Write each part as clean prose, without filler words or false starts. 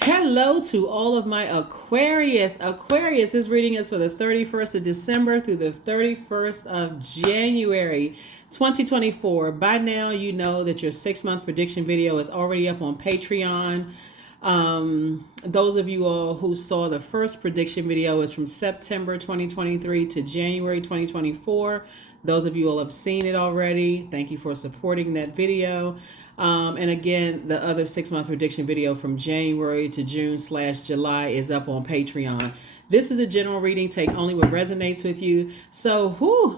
Hello to all of my Aquarius. Aquarius, this reading is for the 31st of December through the 31st of January 2024. By now, you know that your 6 month prediction video is already up on Patreon. Those of you all who saw the first prediction video is from September 2023 to January 2024. Those of you all have seen it already. Thank you for supporting that video. And again, the other 6 month prediction video from January to June/July is up on Patreon. This is a general reading. Take only what resonates with you. So,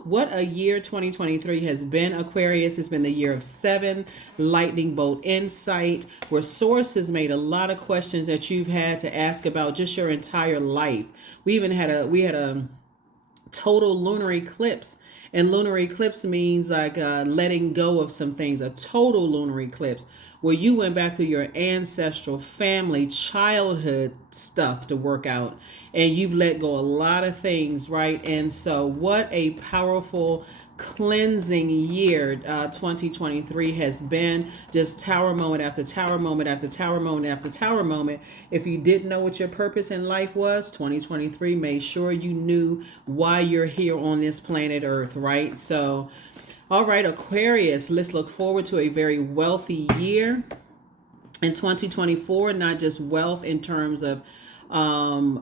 what a year 2023 has been, Aquarius. It's been the year of 7 lightning bolt insight, where Source has made a lot of questions that you've had to ask about just your entire life. We had a total lunar eclipse. And lunar eclipse means like letting go of some things, a total lunar eclipse, where you went back to your ancestral family, childhood stuff to work out. And you've let go a lot of things, right? And so what a powerful cleansing year 2023 has been. Just tower moment after tower moment after tower moment after tower moment. If you didn't know what your purpose in life was, 2023 made sure you knew why you're here on this planet Earth, right? So, all right, Aquarius, let's look forward to a very wealthy year in 2024. Not just wealth in terms of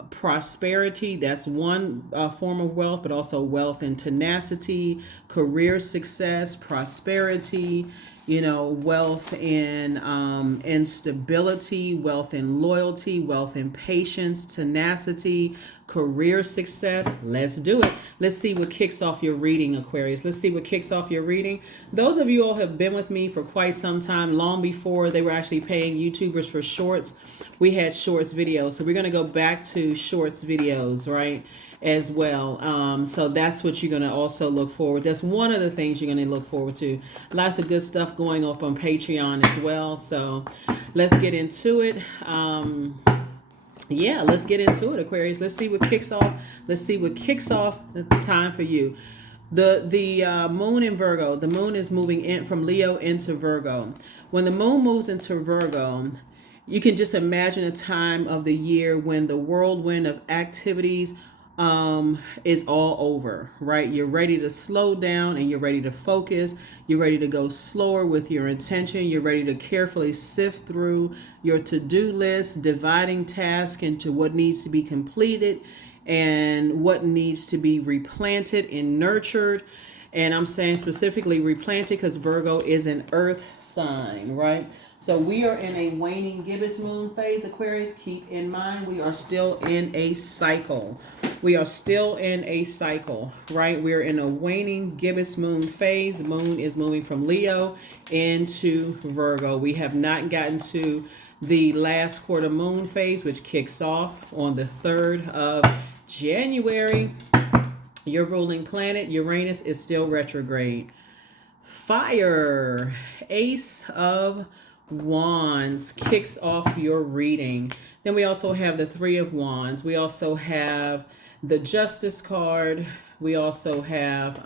prosperity, that's one form of wealth, but also wealth and tenacity, career success, prosperity, wealth in stability, wealth in loyalty, wealth in patience, tenacity, career success. Let's do it. Let's see what kicks off your reading, Aquarius. Let's see what kicks off your reading. Those of you all have been with me for quite some time, long before they were actually paying YouTubers for shorts. We had shorts videos. So we're going to go back to shorts videos, right, as well. So that's what you're going to also look forward. That's one of the things you're going to look forward to. Lots of good stuff going up on Patreon as well. So let's get into it. Let's get into it, Aquarius. Let's see what kicks off. Let's see what kicks off the time for you. The moon in Virgo. The moon is moving in from Leo into Virgo. When the moon moves into Virgo, you can just imagine a time of the year when the whirlwind of activities is all over, right? You're ready to slow down and you're ready to focus. You're ready to go slower with your intention. You're ready to carefully sift through your to-do list, dividing tasks into what needs to be completed and what needs to be replanted and nurtured. And I'm saying specifically replanted because Virgo is an earth sign, right? So we are in a waning gibbous moon phase, Aquarius. Keep in mind, we are still in a cycle. We are still in a cycle, right? We're in a waning gibbous moon phase. The moon is moving from Leo into Virgo. We have not gotten to the last quarter moon phase, which kicks off on the 3rd of January. Your ruling planet, Uranus, is still retrograde. Fire, Ace of Wands kicks off your reading. Then we also have the 3 of Wands. We also have the Justice card. We also have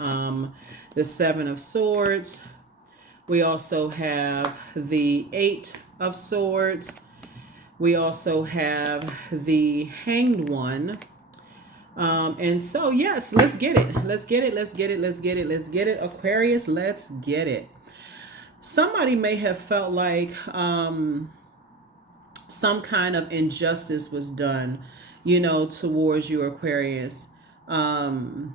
the 7 of Swords. We also have the 8 of Swords. We also have the Hanged One. And so, yes, let's get it. Let's get it. Let's get it. Let's get it. Let's get it. Aquarius, let's get it. Somebody may have felt like some kind of injustice was done, towards you, Aquarius. And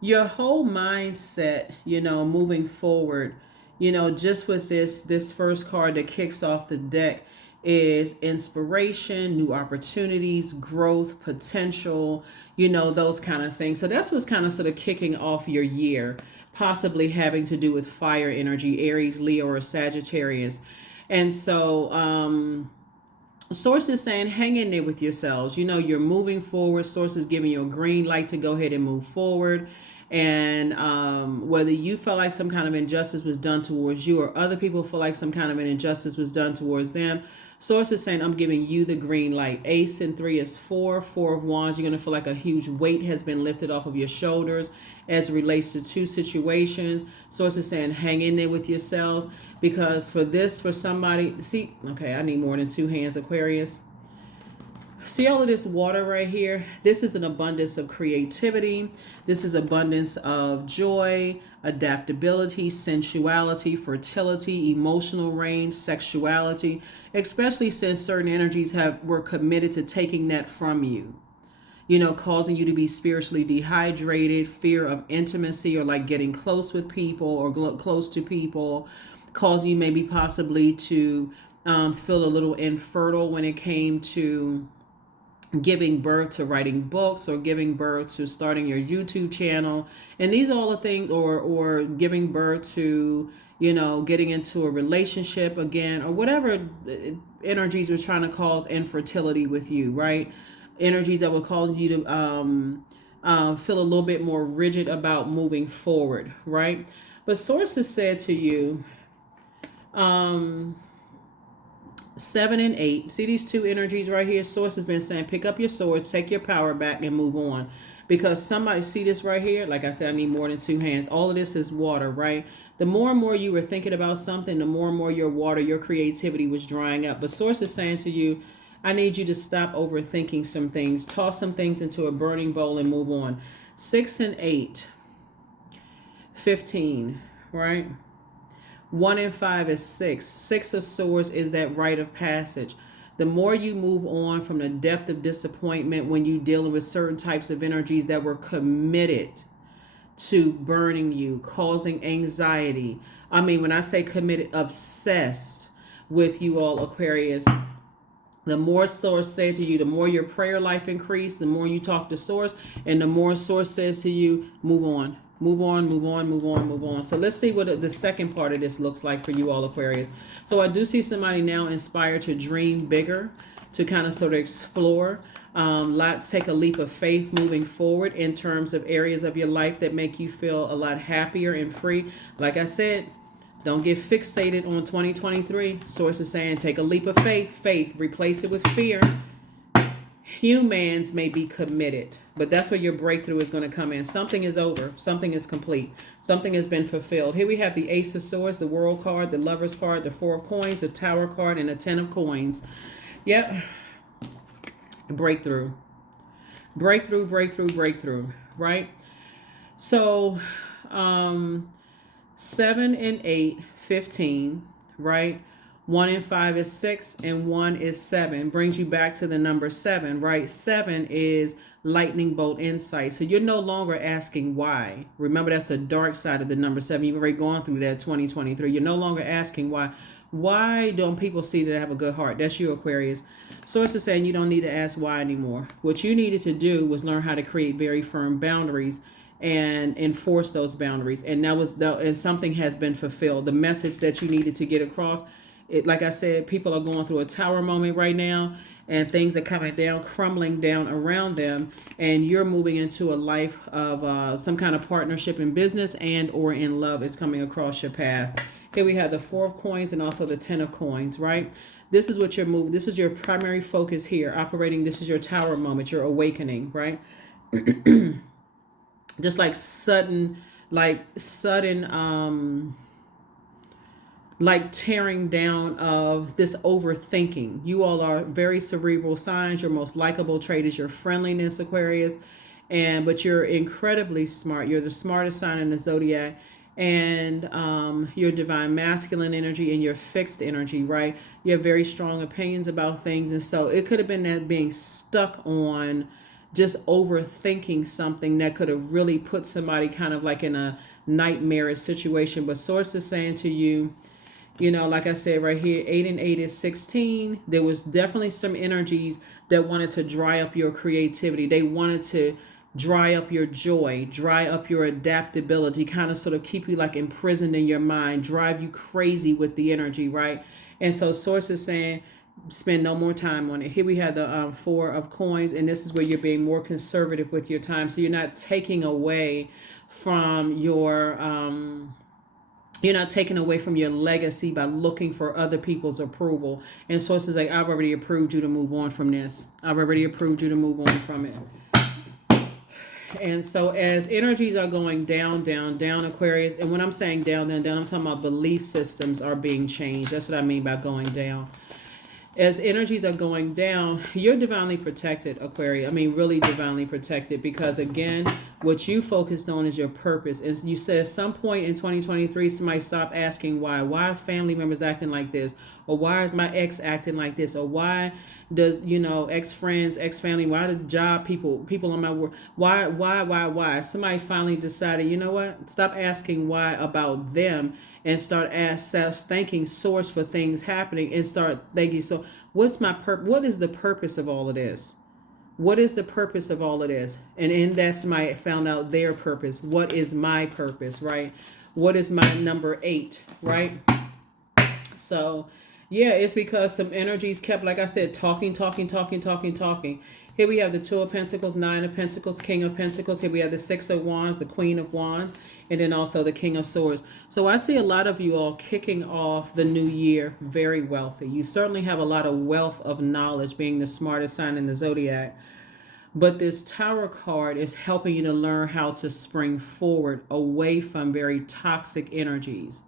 your whole mindset, moving forward, just with this first card that kicks off the deck is inspiration, new opportunities, growth, potential, those kind of things. So that's what's kind of sort of kicking off your year, possibly having to do with fire energy, Aries, Leo, or Sagittarius. And so Source is saying hang in there with yourselves. You're moving forward. Source is giving you a green light to go ahead and move forward. And whether you felt like some kind of injustice was done towards you or other people feel like some kind of an injustice was done towards them, Source is saying, I'm giving you the green light. Ace and 3 is 4. 4 of Wands. You're going to feel like a huge weight has been lifted off of your shoulders as it relates to two situations. Source is saying, hang in there with yourselves, because for somebody, see, okay, I need more than 2 hands, Aquarius. See all of this water right here? This is an abundance of creativity. This is abundance of joy, adaptability, sensuality, fertility, emotional range, sexuality, especially since certain energies were committed to taking that from you. Causing you to be spiritually dehydrated, fear of intimacy, or like getting close with people or close to people, causing you maybe possibly to feel a little infertile when it came to giving birth to writing books, or giving birth to starting your YouTube channel. And these are all the things, or giving birth to, getting into a relationship again, or whatever energies were trying to cause infertility with you, right? Energies that were causing you to feel a little bit more rigid about moving forward, right? But sources said to you, 7 and 8. See these two energies right here? Source has been saying, pick up your swords, take your power back, and move on. Because somebody, see this right here? Like I said, I need more than 2 hands. All of this is water, right? The more and more you were thinking about something, the more and more your water, your creativity was drying up. But source is saying to you, I need you to stop overthinking some things. Toss some things into a burning bowl and move on. 6 and 8. 15, right? 1 and 5 is 6. 6 of Swords is that rite of passage. The more you move on from the depth of disappointment when you're dealing with certain types of energies that were committed to burning you, causing anxiety. I mean, when I say committed, obsessed with you all, Aquarius. The more Source says to you, the more your prayer life increase, the more you talk to Source, and the more Source says to you, move on. Move on, move on, move on, move on. So let's see what the second part of this looks like for you all, Aquarius. So I do see somebody now inspired to dream bigger, to kind of sort of explore. Let's take a leap of faith moving forward in terms of areas of your life that make you feel a lot happier and free. Like I said, don't get fixated on 2023. Source is saying, take a leap of faith. Faith, replace it with fear. Humans may be committed, but that's where your breakthrough is going to come in. Something is over. Something is complete. Something has been fulfilled. Here we have the Ace of Swords, the World card, the Lovers card, the 4 of Coins, the Tower card, and the 10 of Coins. Yep. Breakthrough. Breakthrough, breakthrough, breakthrough. Right? So, 7 and 8, 15. Right? 1 and 5 is 6, and 1 is 7. Brings you back to the number 7, right? 7 is lightning bolt insight. So you're no longer asking why. Remember, that's the dark side of the number 7. You've already gone through that 2023. You're no longer asking why. Why don't people see that I have a good heart? That's you, Aquarius. Source is saying you don't need to ask why anymore. What you needed to do was learn how to create very firm boundaries and enforce those boundaries. And and something has been fulfilled. The message that you needed to get across. Like I said, people are going through a tower moment right now, and things are coming down, crumbling down around them, and you're moving into a life of some kind of partnership in business and or in love is coming across your path. Here we have the 4 of Coins and also the 10 of Coins, right? This is what you're moving. This is your primary focus here, operating. This is your tower moment, your awakening, right? Just like sudden, like tearing down of this overthinking. You all are very cerebral signs. Your most likable trait is your friendliness, Aquarius. But you're incredibly smart. You're the smartest sign in the Zodiac. And your divine masculine energy and your fixed energy, right? You have very strong opinions about things. And so it could have been that being stuck on just overthinking something that could have really put somebody kind of like in a nightmarish situation. But Source is saying to you, like I said right here, 8 and 8 is 16. There was definitely some energies that wanted to dry up your creativity. They wanted to dry up your joy, dry up your adaptability, kind of sort of keep you like imprisoned in your mind, drive you crazy with the energy, right? And so Source is saying, spend no more time on it. Here we have the 4 of Coins, and this is where you're being more conservative with your time. So you're not taking away from your You're not taking away from your legacy by looking for other people's approval. And sources like, I've already approved you to move on from this. I've already approved you to move on from it. And so as energies are going down, down, down, Aquarius, and when I'm saying down, down, down, I'm talking about belief systems are being changed. That's what I mean by going down. As energies are going down, you're divinely protected, Aquarius. I mean, really divinely protected, because again, what you focused on is your purpose. As you said, at some point in 2023, somebody stopped asking why. Why are family members acting like this? Or why is my ex acting like this? Or why does, ex friends, ex family, why does job people on my work, why? Somebody finally decided, you know what? Stop asking why about them and start thanking source for things happening, and start thinking, so what's my what is the purpose of all of this? What is the purpose of all of this? And in that, somebody found out their purpose. What is my purpose, right? What is my number 8, right? So yeah, it's because some energies kept, like I said, talking. Here we have the 2 of Pentacles, 9 of Pentacles, King of Pentacles. Here we have the 6 of Wands, the Queen of Wands, and then also the King of Swords. So I see a lot of you all kicking off the new year very wealthy. You certainly have a lot of wealth of knowledge, being the smartest sign in the Zodiac. But this Tower card is helping you to learn how to spring forward away from very toxic energies.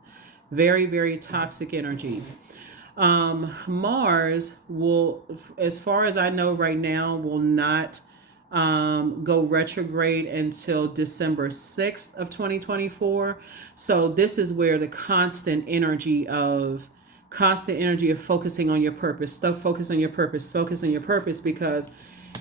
Very, very toxic energies. Mars will, as far as I know right now, will not go retrograde until December 6th of 2024. So this is where the constant energy of focusing on your purpose, focus on your purpose, because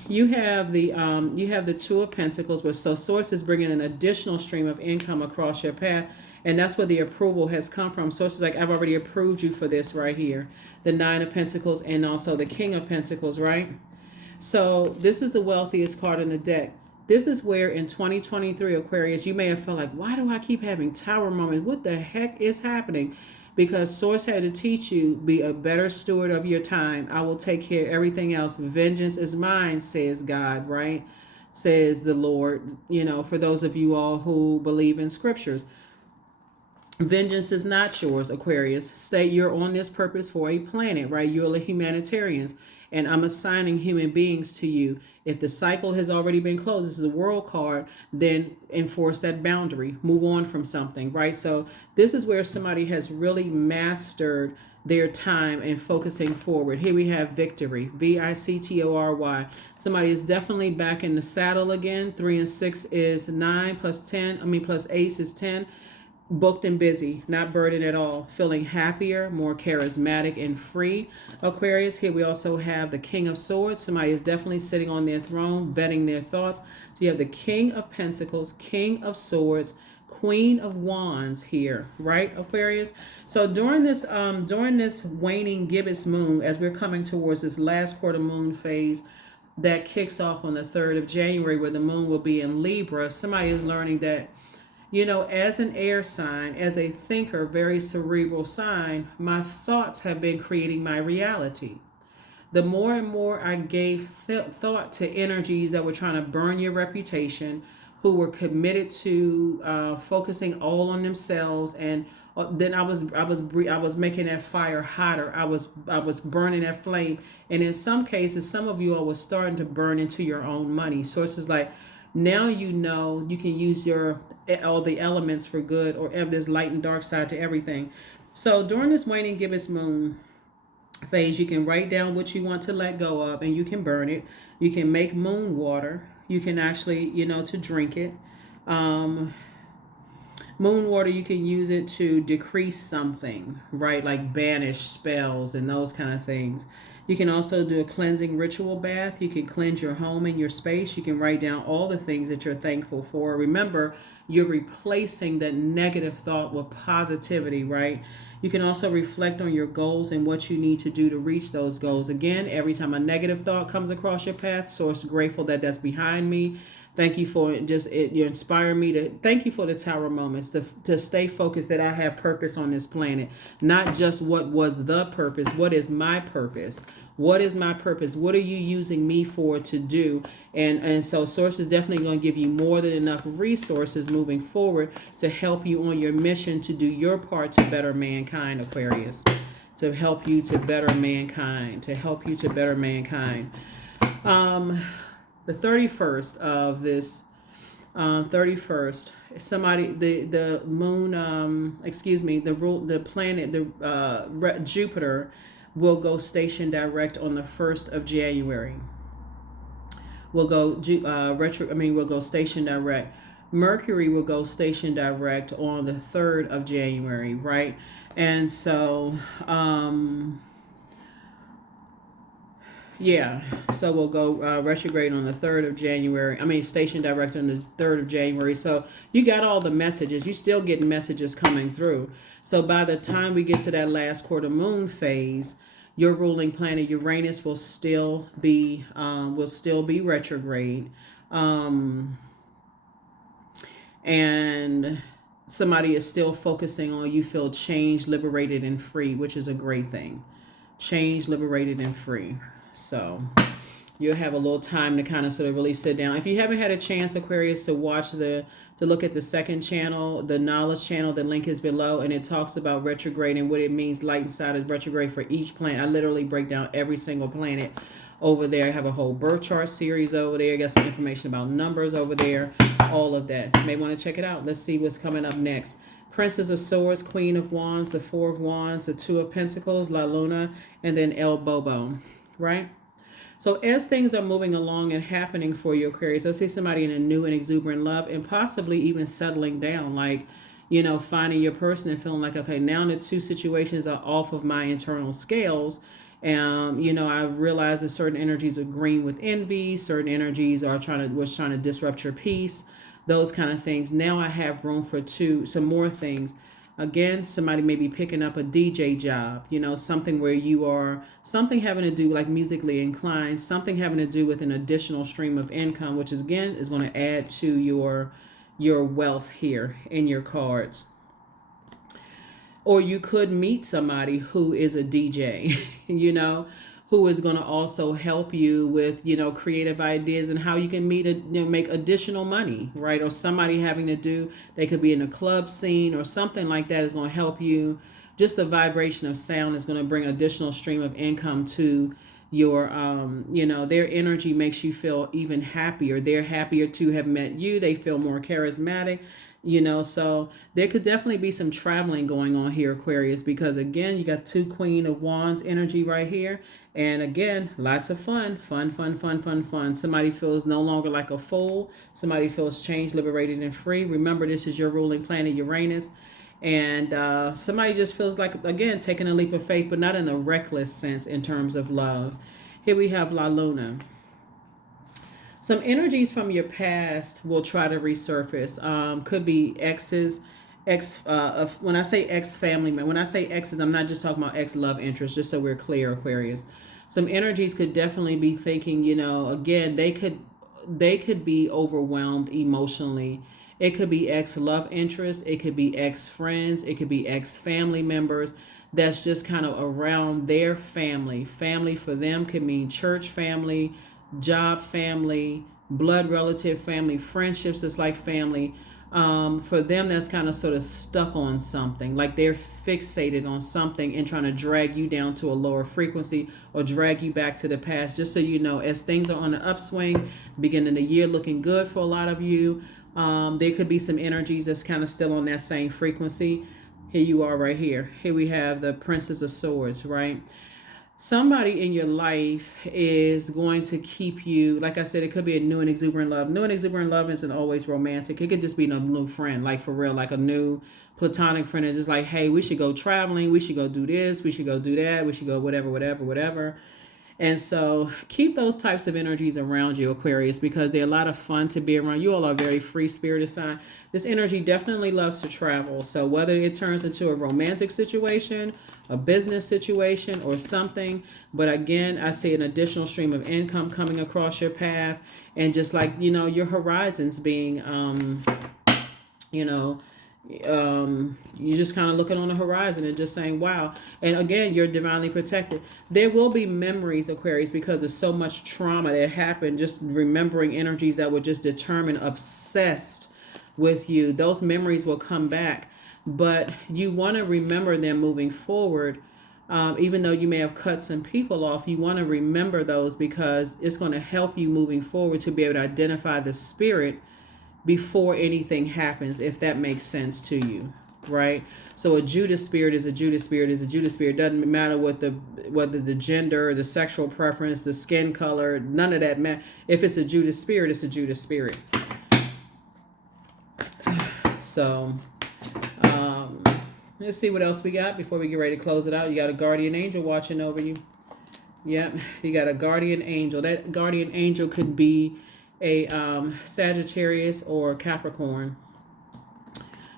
you have the 2 of Pentacles, where so source is bringing an additional stream of income across your path. And that's where the approval has come from. Sources like, I've already approved you for this right here. The 9 of Pentacles and also the King of Pentacles, right? So this is the wealthiest card in the deck. This is where in 2023, Aquarius, you may have felt like, why do I keep having Tower moments? What the heck is happening? Because Source had to teach you, be a better steward of your time. I will take care of everything else. Vengeance is mine, says God, right? Says the Lord, for those of you all who believe in scriptures. Vengeance is not yours, Aquarius. You're on this purpose for a planet, right? You're the humanitarians, and I'm assigning human beings to you. If the cycle has already been closed, this is a world card, then enforce that boundary. Move on from something, right? So this is where somebody has really mastered their time and focusing forward. Here we have victory, Victory. Somebody is definitely back in the saddle again. 3 and 6 is 9 plus 10. Plus 8 is 10. Booked and busy, not burdened at all, feeling happier, more charismatic and free. Aquarius, here we also have the King of Swords. Somebody is definitely sitting on their throne, vetting their thoughts. So you have the King of Pentacles, King of Swords, Queen of Wands here, right, Aquarius? So during this waning gibbous moon, as we're coming towards this last quarter moon phase that kicks off on the 3rd of January, where the moon will be in Libra, somebody is learning that, as an air sign, as a thinker, very cerebral sign, my thoughts have been creating my reality. The more and more I gave thought to energies that were trying to burn your reputation, who were committed to focusing all on themselves, and then I was making that fire hotter. I was burning that flame, and in some cases, some of you all were starting to burn into your own money. Sources like, now you can use all the elements for good, or there's light and dark side to everything. So during this waning gibbous moon phase, you can write down what you want to let go of, and you can burn it. You can make moon water. You can actually, to drink it. Moon water, you can use it to decrease something, right? Like banish spells and those kind of things. You can also do a cleansing ritual bath. You can cleanse your home and your space. You can write down all the things that you're thankful for. Remember, you're replacing that negative thought with positivity, right? You can also reflect on your goals and what you need to do to reach those goals. Again, every time a negative thought comes across your path, Source, grateful that that's behind me. Thank you for you inspire me to thank you for the tower moments to stay focused that I have purpose on this planet. Not just what was the purpose, what is my purpose? What is my purpose? What are you using me for to do? And so source is definitely going to give you more than enough resources moving forward to help you on your mission to do your part to better mankind, Aquarius. To help you to better mankind, to help you to better mankind. The 31st of this 31st, somebody the moon, excuse me, the planet, the Jupiter will go station direct on the 1st of January. Will go will go station direct. Mercury will go station direct on the 3rd of January, right? And so yeah, so we'll go retrograde on the 3rd of January. Station direct on the 3rd of January. So you got all the messages. You still getting messages coming through. So by the time we get to that last quarter moon phase, your ruling planet Uranus will still be retrograde, and somebody is still focusing on you feel changed, liberated, and free, which is a great thing. Changed, liberated, and free. So you'll have a little time to kind of sort of really sit down. If you haven't had a chance, Aquarius, to look at the second channel, the knowledge channel, the link is below, and it talks about retrograde and what it means, light and side of retrograde for each planet. I literally break down every single planet over there. I have a whole birth chart series over there. I got some information about numbers over there, all of that. You may want to check it out. Let's see what's coming up next. Princess of Swords, Queen of Wands, the Four of Wands, the Two of Pentacles, La Luna, and then El Bobo, right? So as things are moving along and happening for you, Aquarius, I see somebody in a new and exuberant love and possibly even settling down, like, finding your person and feeling like, okay, now the two situations are off of my internal scales. I realize that certain energies are green with envy, certain energies are trying to disrupt your peace, those kind of things. Now I have room for some more things. Again, somebody may be picking up a DJ job, something where you are, something having to do, like musically inclined, something having to do with an additional stream of income, which is going to add to your wealth here in your cards. Or you could meet somebody who is a DJ, who is going to also help you with, creative ideas and how you can make additional money, right? Or somebody they could be in a club scene or something like that is going to help you. Just the vibration of sound is going to bring additional stream of income to your, their energy makes you feel even happier. They're happier to have met you. They feel more charismatic. So there could definitely be some traveling going on here, Aquarius, because again, you got two Queen of Wands energy right here. And again, lots of fun. Somebody feels no longer like a fool. Somebody feels changed, liberated, and free. Remember, this is your ruling planet, Uranus. And somebody just feels like, again, taking a leap of faith, but not in a reckless sense in terms of love. Here we have La Luna. Some energies from your past will try to resurface. Could be exes, when I say ex family member, when I say exes, I'm not just talking about ex love interest, just so we're clear, Aquarius. Some energies could definitely be thinking, again, they could be overwhelmed emotionally. It could be ex love interest, it could be ex friends, it could be ex family members that's just kind of around their family. Family for them could mean church family, job family, blood relative family, friendships that's like family. For them, that's kind of sort of stuck on something, like they're fixated on something and trying to drag you down to a lower frequency or drag you back to the past. Just so you know, as things are on the upswing, beginning of the year looking good for a lot of you, there could be some energies that's kind of still on that same frequency. Here you are right here. Here we have the Princess of Swords, right? Somebody in your life is going to keep you, like I said, it could be a new and exuberant love. New and exuberant love isn't always romantic. It could just be a new friend, like for real, like a new platonic friend is just like, hey, we should go traveling. We should go do this. We should go do that. We should go whatever. And so keep those types of energies around you, Aquarius, because they're a lot of fun to be around. You all are a very free spirited sign. This energy definitely loves to travel. So whether it turns into a romantic situation, a business situation, or something, but again, I see an additional stream of income coming across your path, and just like, your horizons being, you know, you're just kind of looking on the horizon and just saying, wow. And again, you're divinely protected. There will be memories, Aquarius, because there's so much trauma that happened, just remembering energies that were just determined, obsessed with you. Those memories will come back, but you want to remember them moving forward. Even though you may have cut some people off, you want to remember those, because it's going to help you moving forward to be able to identify the spirit before anything happens, if that makes sense to you, right? So a Judas spirit is a Judas spirit is a Judas spirit. Doesn't matter whether the gender, the sexual preference, the skin color, none of that matter. If it's a Judas spirit, it's a Judas spirit. So let's see what else we got before we get ready to close it out. You got a guardian angel watching over you. Yep, you got a guardian angel. That guardian angel could be a Sagittarius or Capricorn.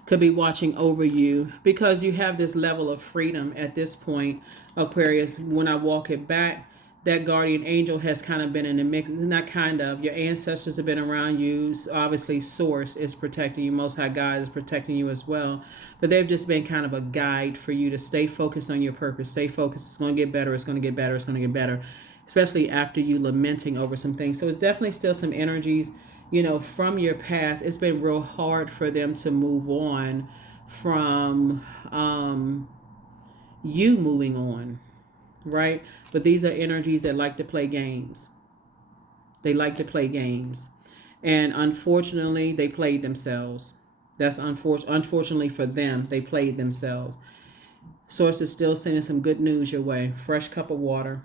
Could be watching over you, because you have this level of freedom at this point, Aquarius. When I walk it back, that guardian angel has kind of been in the mix. Not kind of. Your ancestors have been around you. Obviously, Source is protecting you. Most High God is protecting you as well. But they've just been kind of a guide for you to stay focused on your purpose. Stay focused. It's going to get better. It's going to get better. It's going to get better. Especially after you lamenting over some things. So it's definitely still some energies, from your past. It's been real hard for them to move on from you moving on, right? But these are energies that like to play games. They like to play games. And unfortunately, they played themselves. That's unfortunately for them, they played themselves. Source is still sending some good news your way. Fresh cup of water.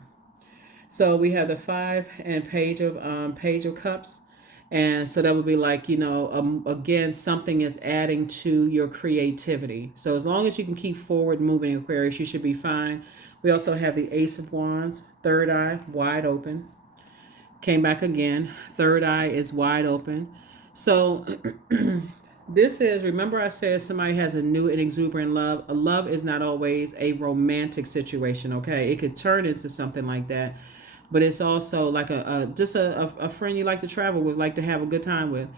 So we have the 5 and Page of Cups. And so that would be like, again, something is adding to your creativity. So as long as you can keep forward moving, Aquarius, you should be fine. We also have the Ace of Wands, third eye wide open. Came back again. Third eye is wide open. So this is, remember I said somebody has a new and exuberant love. A love is not always a romantic situation, okay? It could turn into something like that. But it's also like a friend you like to travel with, like to have a good time with.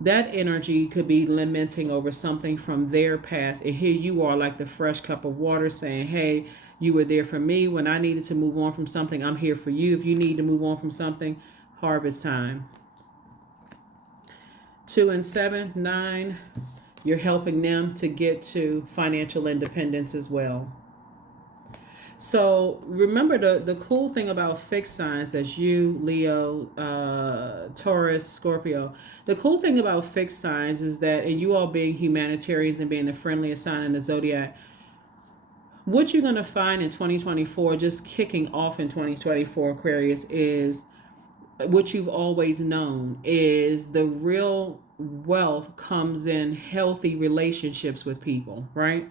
That energy could be lamenting over something from their past. And here you are, like the fresh cup of water, saying, hey, you were there for me when I needed to move on from something. I'm here for you if you need to move on from something. Harvest time. 2 and 7, 9. You're helping them to get to financial independence as well. So remember, the cool thing about fixed signs, that's you, Leo, Taurus, Scorpio. The cool thing about fixed signs is that, and you all being humanitarians and being the friendliest sign in the Zodiac, what you're going to find in 2024, just kicking off in 2024, Aquarius, is what you've always known, is the real wealth comes in healthy relationships with people, right?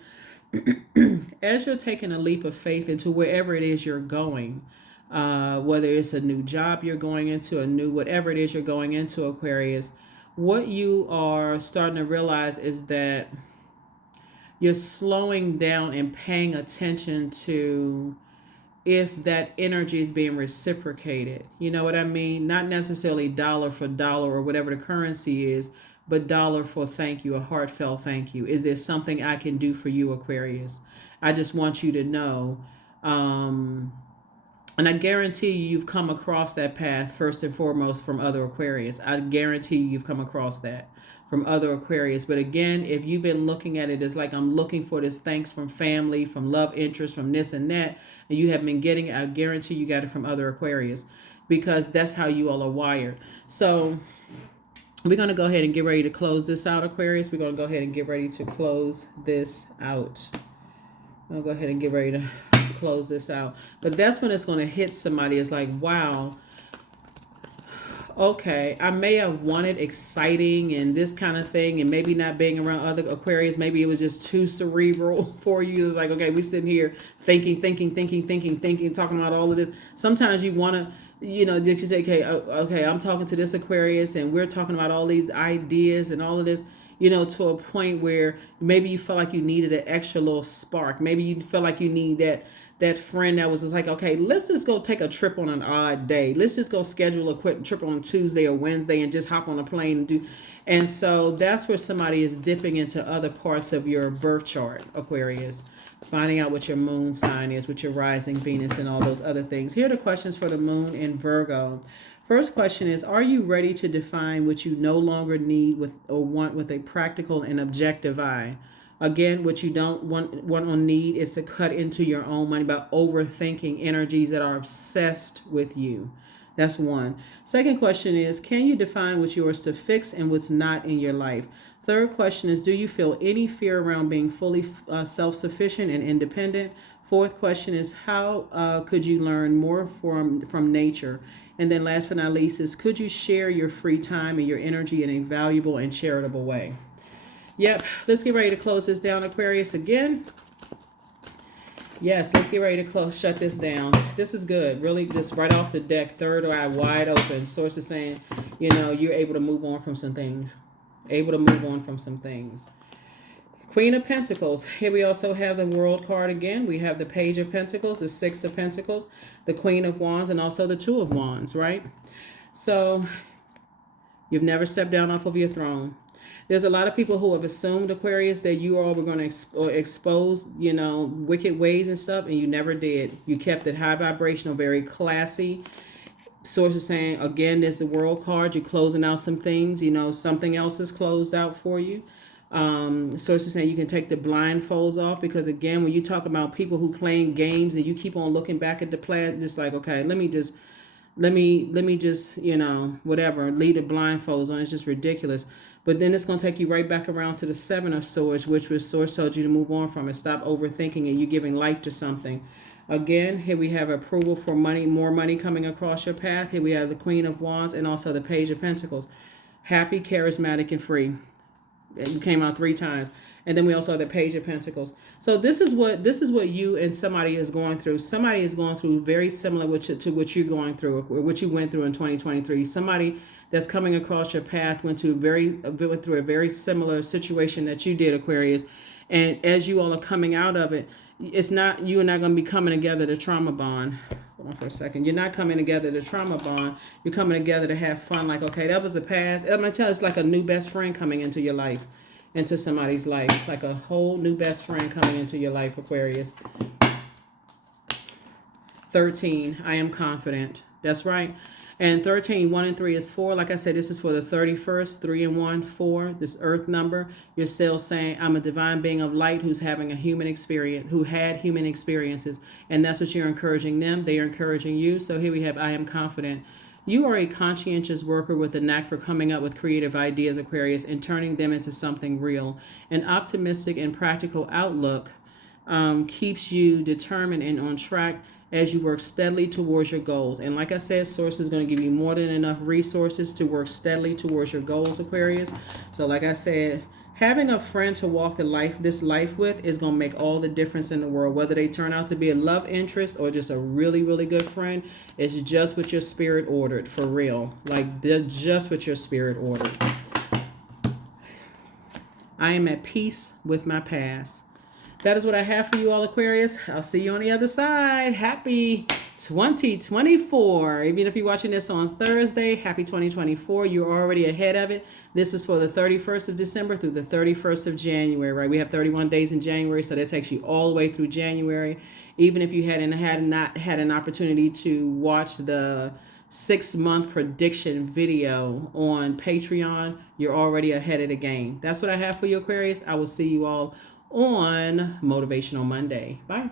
As you're taking a leap of faith into wherever it is you're going, whether it's a new job you're going into, whatever it is you're going into, Aquarius, what you are starting to realize is that you're slowing down and paying attention to if that energy is being reciprocated. You know what I mean? Not necessarily dollar for dollar or whatever the currency is, but dollar for thank you, a heartfelt thank you. Is there something I can do for you, Aquarius? I just want you to know. And I guarantee you've come across that path first and foremost from other Aquarius. I guarantee you've come across that from other Aquarius. But again, if you've been looking at it as like, I'm looking for this thanks from family, from love interest, from this and that, and you have been getting it, I guarantee you got it from other Aquarius, because that's how you all are wired. So we're going to go ahead and get ready to close this out, Aquarius. We're going to go ahead and get ready to close this out. I'll go ahead and get ready to close this out. But that's when it's going to hit somebody. It's like, wow, Okay, I may have wanted exciting and this kind of thing, and maybe not being around other Aquarius, maybe it was just too cerebral for you. It was like, okay, we sitting here thinking, talking about all of this. Sometimes you want to, did you say, okay, okay, I'm talking to this Aquarius, and we're talking about all these ideas and all of this, to a point where maybe you felt like you needed an extra little spark. Maybe you felt like you need that friend that was just like, okay, let's just go take a trip on an odd day. Let's just go schedule a quick trip on Tuesday or Wednesday and just hop on a plane and do. And so that's where somebody is dipping into other parts of your birth chart, Aquarius, finding out what your moon sign is, what your rising Venus and all those other things. Here are the questions for the moon in Virgo. First question is, are you ready to define what you no longer need with or want with a practical and objective eye? Again, what you don't want or need is to cut into your own money by overthinking energies that are obsessed with you. That's one. Second question is, can you define what's yours to fix and what's not in your life? Third question is, do you feel any fear around being fully self-sufficient and independent? Fourth question is, how could you learn more from nature? And then last but not least is, could you share your free time and your energy in a valuable and charitable way? Yep, let's get ready to close this down, Aquarius, again. Yes, let's get ready to shut this down. This is good. Really, just right off the deck, third eye wide open. Source is saying, you're able to move on from some things. Queen of Pentacles. Here we also have the World card again. We have the Page of Pentacles, the Six of Pentacles, the Queen of Wands, and also the Two of Wands, right? So, you've never stepped down off of your throne. There's a lot of people who have assumed, Aquarius, that you all were going to expose, wicked ways and stuff, and you never did. You kept it high vibrational, very classy. Source is saying, again, there's the World card. You're closing out some things. Something else is closed out for you. Source is saying you can take the blindfolds off, because, again, when you talk about people who playing games and you keep on looking back at the past, just like, okay, let me just, whatever, leave the blindfolds on. It's just ridiculous. But then it's going to take you right back around to the Seven of Swords, which was Source told you to move on from it. Stop overthinking it. You're giving life to something. Again, here we have approval for money, more money coming across your path. Here we have the Queen of Wands and also the Page of Pentacles. Happy, charismatic, and free. It came out 3 times. And then we also have the Page of Pentacles. So this is what you and somebody is going through. Somebody is going through very similar to what you're going through, or what you went through in 2023. Somebody that's coming across your path went through a very similar situation that you did, Aquarius. And as you all are coming out of it, it's not, you are not going to be coming together to trauma bond. Hold on for a second. You're not coming together to trauma bond. You're coming together to have fun. Like, okay, that was the past. I'm going to tell you, it's like a new best friend coming into your life, into somebody's life. Like a whole new best friend coming into your life, Aquarius. 13, I am confident. That's right. And 13, 1 and 3 is 4. Like I said, this is for the 31st, 3 and 1, 4, this earth number. You're still saying, I'm a divine being of light who's having a human experience, who had human experiences. And that's what you're encouraging them. They are encouraging you. So here we have, I am confident. You are a conscientious worker with a knack for coming up with creative ideas, Aquarius, and turning them into something real. An optimistic and practical outlook keeps you determined and on track as you work steadily towards your goals. And like I said, Source is going to give you more than enough resources to work steadily towards your goals, Aquarius. So like I said, having a friend to walk this life with is going to make all the difference in the world. Whether they turn out to be a love interest or just a really, really good friend, it's just what your spirit ordered, for real. Like, just what your spirit ordered. I am at peace with my past. That is what I have for you all, Aquarius. I'll see you on the other side. Happy 2024. Even if you're watching this on Thursday, happy 2024. You're already ahead of it. This is for the 31st of December through the 31st of January, right? We have 31 days in January, so that takes you all the way through January. Even if you had not had an opportunity to watch the 6-month prediction video on Patreon, you're already ahead of the game. That's what I have for you, Aquarius. I will see you all on Motivational Monday. Bye.